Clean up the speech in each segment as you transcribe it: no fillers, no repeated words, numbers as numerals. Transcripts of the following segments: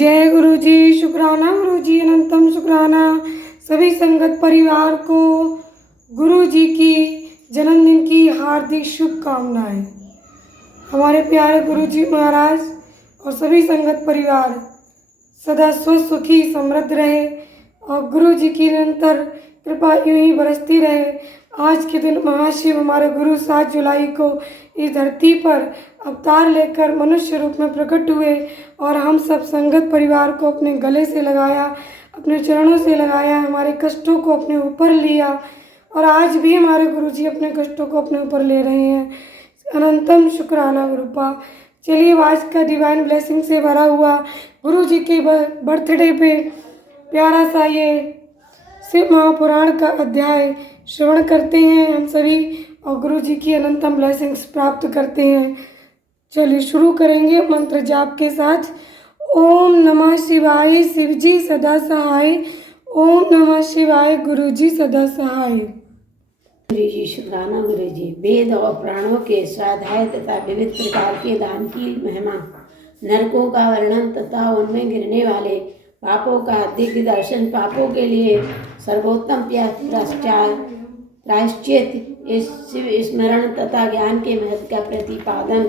जय गुरु जी। शुक्राना गुरु जी, अनंतम शुक्राना सभी संगत परिवार को गुरु जी की जन्मदिन की हार्दिक शुभकामनाएं। हमारे प्यारे गुरु जी महाराज और सभी संगत परिवार सदा स्वस्थ सुखी समृद्ध रहे और गुरु जी की निरंतर कृपा यूं ही बरसती रहे। आज के दिन महाशिव हमारे गुरु 7 जुलाई को इस धरती पर अवतार लेकर मनुष्य रूप में प्रकट हुए और हम सब संगत परिवार को अपने गले से लगाया, अपने चरणों से लगाया, हमारे कष्टों को अपने ऊपर लिया और आज भी हमारे गुरु जी अपने कष्टों को अपने ऊपर ले रहे हैं। अनंतम शुक्राना गुरुपा। चलिए आज का डिवाइन ब्लेसिंग से भरा हुआ गुरु जी के बर्थडे पे प्यारा सा ये शिव महापुराण का अध्याय श्रवण करते हैं हम सभी और गुरु जी की अनंतम ब्लेसिंग्स प्राप्त करते हैं। चलिए शुरू करेंगे मंत्र जाप के साथ। ओम नमः शिवाय, शिव जी सदा सहाय। ओम नमः शिवाय, गुरु जी सदा सहाय। गुरु जी शुक्राना गुरु जी। वेद और प्राणों के स्वाध्याय तथा विविध प्रकार के दान की महिमा, नरकों का वर्णन तथा उनमें गिरने वाले पापों का दिव्य दर्शन, पापों के लिए सर्वोत्तम प्रायश्चित, शिव स्मरण तथा ज्ञान के महत्व का प्रतिपादन।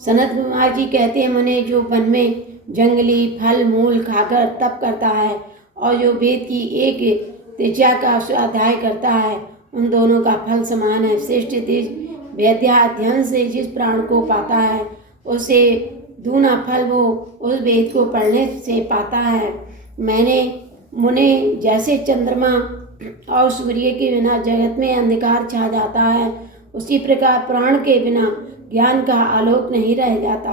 सनत कुमार जी कहते हैं, मुने जो वन में जंगली फल मूल खाकर तप करता है और जो वेद की एक त्रिज्या का स्वाध्याय करता है, उन दोनों का फल समान है। श्रेष्ठ वेद्याध्ययन से जिस प्राण को पाता है उसे दूना फल वो उस वेद को पढ़ने से पाता है। मैंने मुने जैसे चंद्रमा और सूर्य के बिना जगत में अंधकार छा जाता है, उसी प्रकार प्राण के बिना ज्ञान का आलोक नहीं रह जाता,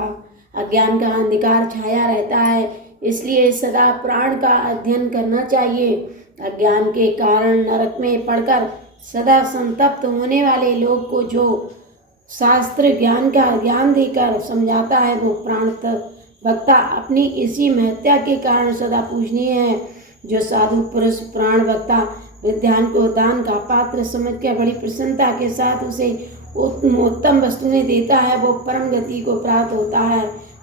अज्ञान का अंधकार छाया रहता है। इसलिए सदा प्राण का अध्ययन करना चाहिए। अज्ञान के कारण नरक में पड़कर सदा संतप्त होने वाले लोग को जो शास्त्र ज्ञान का ज्ञान देकर समझाता है, वो प्राण वक्ता अपनी इसी महत्ता के कारण सदा पूजनीय है। जो साधु पुरुष प्राण वक्ता विद्वान को दान का पात्र समझकर बड़ी प्रसन्नता के साथ उसे उत्तम वस्तुएं देता है, वो परम गति को प्राप्त होता है।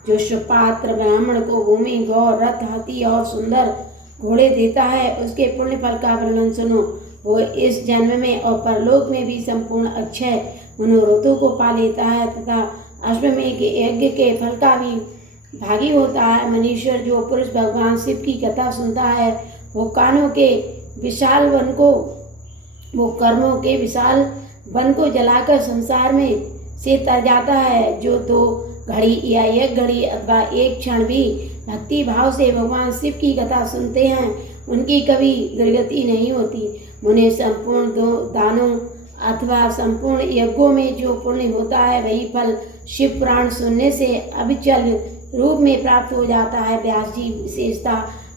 जो सुपात्र ब्राह्मण को भूमि, गौ, रथ, हाथी और सुंदर घोड़े देता है, उसके पुण्य फल का वर्णन सुनो। वो इस जन्म में और परलोक में भी संपूर्ण अक्षय मनोरथों को पा लेता है तथा अश्वमेध के यज्ञ के फल का भी भागी होता है। मनुष्य जो पुरुष भगवान शिव की कथा सुनता है, वो कानों के विशाल वन को, वो कर्मों के विशाल वन को जलाकर संसार में से तर जाता है। जो 2 घड़ी या 1 घड़ी अथवा 1 क्षण भी भक्ति भाव से भगवान शिव की कथा सुनते हैं, उनकी कभी दुर्गति नहीं होती। उन्हें संपूर्ण दानों अथवा संपूर्ण यज्ञों में जो पुण्य होता है, वही फल शिव पुराण सुनने से अविचल रूप में प्राप्त हो जाता है। व्यास जी विशेषता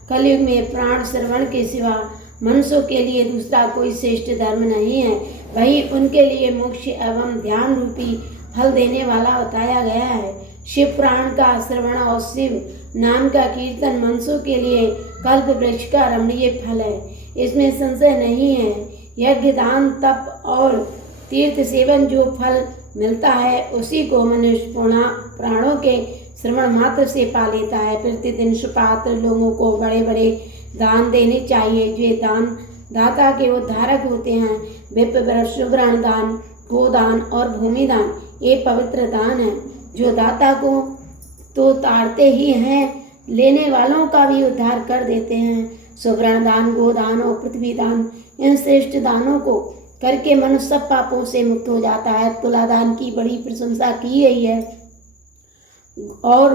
कलयुग में प्राण श्रवण के सिवा मनुष्यों के लिए दूसरा कोई श्रेष्ठ धर्म नहीं है। वही उनके लिए मोक्ष एवं ध्यान रूपी फल देने वाला बताया गया है। शिव पुराण का श्रवण और शिव नाम का कीर्तन मनुष्यों के लिए कल्प वृक्ष का रमणीय फल है, इसमें संशय नहीं है। यज्ञ, दान, तप और तीर्थ सेवन जो फल मिलता है, उसी को मनुष्य प्राणों के श्रवण मात्र से पा लेता है। प्रतिदिन सुपात्र लोगों को बड़े बड़े दान देने चाहिए। जो दान दाता के उद्धारक होते हैं। विप्र, सुवर्ण दान, गोदान और भूमि दान ये पवित्र दान है, जो दाता को तो ताड़ते ही हैं, लेने वालों का भी उद्धार कर देते हैं। सुवर्ण दान, गोदान और पृथ्वी दान, इन श्रेष्ठ दानों को करके मनुष्य सब पापों से मुक्त हो जाता है। तुला दान की बड़ी प्रशंसा की गई है और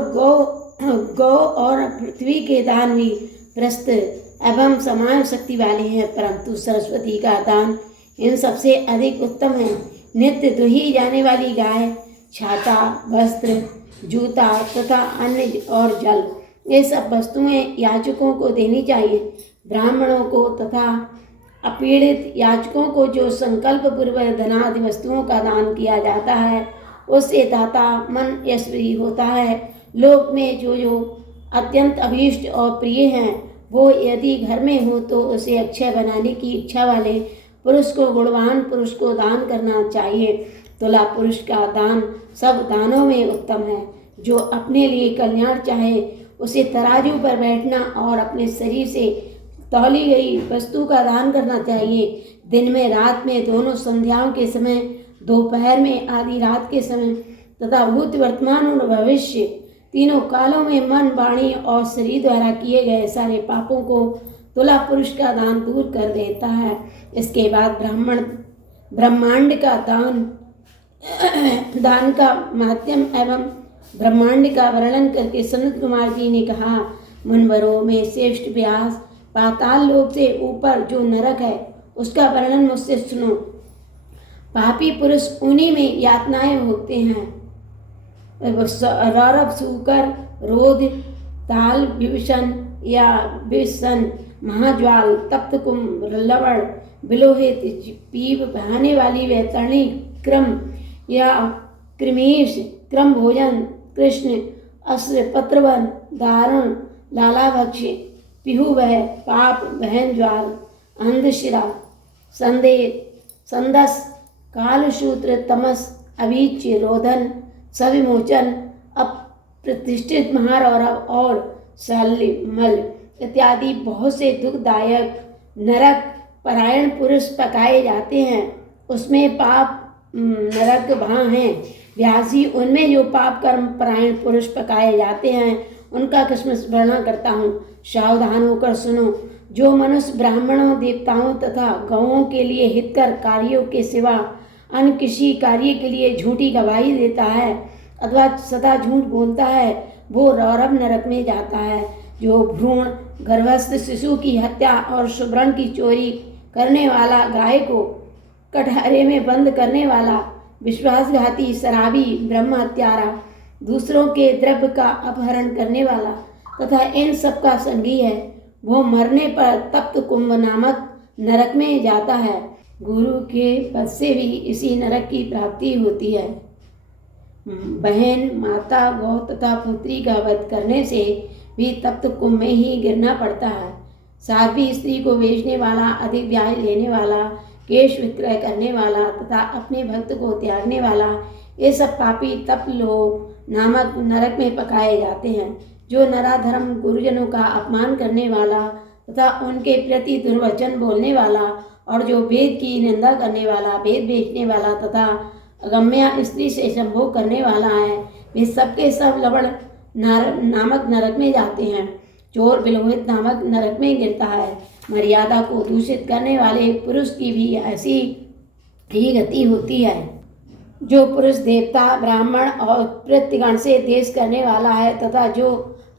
गौ और पृथ्वी के दान भी प्रस्त एवं समान शक्ति वाले हैं, परंतु सरस्वती का दान इन सबसे अधिक उत्तम है। नित्य दुही जाने वाली गाय, छाता, वस्त्र, जूता तथा अन्न और जल, ये सब वस्तुएं याचकों को देनी चाहिए। ब्राह्मणों को तथा अपीड़ित याचकों को जो संकल्प पूर्वक धनादि वस्तुओं का दान किया जाता है, उससे दाता मन यशस्वी होता है। लोक में जो अत्यंत अभीष्ट और प्रिय हैं, वो यदि घर में हो तो उसे अक्षय बनाने की इच्छा वाले पुरुष को, गुणवान पुरुष को दान करना चाहिए। तुला पुरुष का दान सब दानों में उत्तम है। जो अपने लिए कल्याण चाहे उसे तराजू पर बैठना और अपने शरीर से तौली गई वस्तु का दान करना चाहिए। दिन में, रात में, दोनों संध्याओं के समय, दोपहर में, आधी रात के समय तथा भूत, वर्तमान और भविष्य तीनों कालों में मन, वाणी और शरीर द्वारा किए गए सारे पापों को तुला पुरुष का दान दूर कर देता है। इसके बाद ब्रह्मांड का दान का माध्यम एवं ब्रह्मांड का वर्णन करके सनत कुमार जी ने कहा, मुनवरों में श्रेष्ठ व्यास, पाताल लोक से ऊपर जो नरक है उसका वर्णन मुझसे सुनो। पापी पुरुष उन्हीं में यातनाएं भोगते हैं। रौरव, सूकर, रोध, ताल, विभीषण या विषण, महाज्वाल, तप्त कुंभ, लवण, बिलोहित, पीप बहाने वाली वैतरणी, क्रम या कृमीश, क्रम भोजन, कृष्ण, अस्त्र, पत्रवन, दारुण, लालाभक्ष, पिहुवह, पाप, बहन ज्वाल, अंधशिरा, संदस, कालसूत्र, तमस, अभीच्य, रोधन, सविमोचन, अप्रतिष्ठित, महारौरव और शल्यमल इत्यादि बहुत से दुखदायक नरक परायण पुरुष पकाए जाते हैं। उसमें पाप नरक वहाँ हैं। व्यासी, उनमें जो पाप कर्म परायण पुरुष पकाए जाते हैं उनका किस्मत वर्णन करता हूँ। सावधान होकर सुनो। जो मनुष्य ब्राह्मणों, देवताओं तथा गौओं के लिए हितकर कार्यों के सिवा अन्य किसी कार्य के लिए झूठी गवाही देता है अथवा सदा झूठ बोलता है, वो रौरव नरक में जाता है। जो भ्रूण, गर्भस्थ शिशु की हत्या और सुवर्ण की चोरी करने वाला, गाय को कटहरे में बंद करने वाला, विश्वासघाती, शराबी, ब्रह्म हत्यारा, दूसरों के द्रव्य का अपहरण करने वाला तथा इन सब का संगी है, वो मरने पर तप्त कुंभ नामक नरक में जाता है। गुरु के पद से भी इसी नरक की प्राप्ति होती है। बहन, माता, गौ तथा पुत्री का वध करने से भी तप्त कुंभ में ही गिरना पड़ता है। साध्वी स्त्री को बेचने वाला, अधिक ब्याज लेने वाला, केश विक्रय करने वाला तथा अपने भक्त को त्यागने वाला, ये सब पापी तप्त लोक नामक नरक में पकाए जाते हैं। जो नराधर्म, गुरुजनों का अपमान करने वाला तथा उनके प्रति दुर्वचन बोलने वाला और जो वेद की निंदा करने वाला, वेद बेचने वाला तथा अगम्या स्त्री से संभोग करने वाला है, वे सबके सब लवण नामक नरक में जाते हैं। चोर बिलोहित नामक नरक में गिरता है। मर्यादा को दूषित करने वाले पुरुष की भी ऐसी ही गति होती है। जो पुरुष देवता, ब्राह्मण और प्रत्यगण से देश करने वाला है तथा जो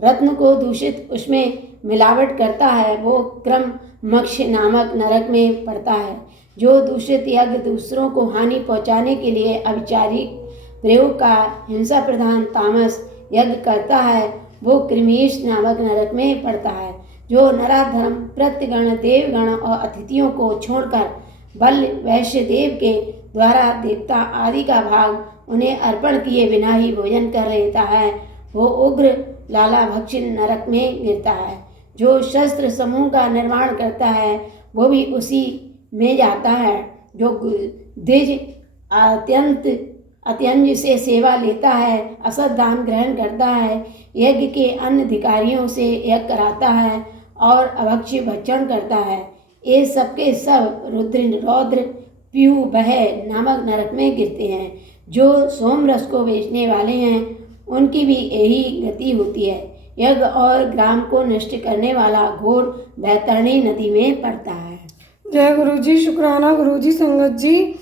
रत्न को दूषित उसमें मिलावट करता है, वो क्रम मक्ष नामक नरक में पड़ता है। जो दूषित यज्ञ, दूसरों को हानि पहुंचाने के लिए अविचारिक प्रयोग का हिंसा प्रधान तामस यज्ञ करता है, वो कृमीश नामक नरक में पड़ता है। जो नराधर्म, प्रत्यगण, देवगण और अतिथियों को छोड़कर बल वैश्य देव के द्वारा देवता आदि का भाग उन्हें अर्पण किए बिना ही भोजन कर लेता है, वो उग्र लाला भक्षण नरक में गिरता है। जो शस्त्र समूह का निर्माण करता है वो भी उसी में जाता है। जो द्विज अत्यंज से सेवा लेता है, असत दान ग्रहण करता है, यज्ञ के अन्य अधिकारियों से यज्ञ कराता है और अभक्ष्य भक्षण करता है, ये सबके सब रौद्र पीयू बह नामक नरक में गिरते हैं। जो सोम रस को बेचने वाले हैं उनकी भी यही गति होती है। यज्ञ और ग्राम को नष्ट करने वाला घोर बैतरणी नदी में पड़ता है। जय गुरु जी। शुक्राना गुरु जी। संगत जी,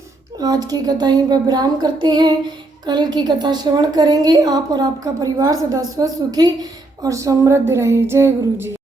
आज की कथा यहीं पर विराम करते हैं। कल की कथा श्रवण करेंगे। आप और आपका परिवार सदा स्वस्थ, सुखी और समृद्ध रहे। जय गुरु जी।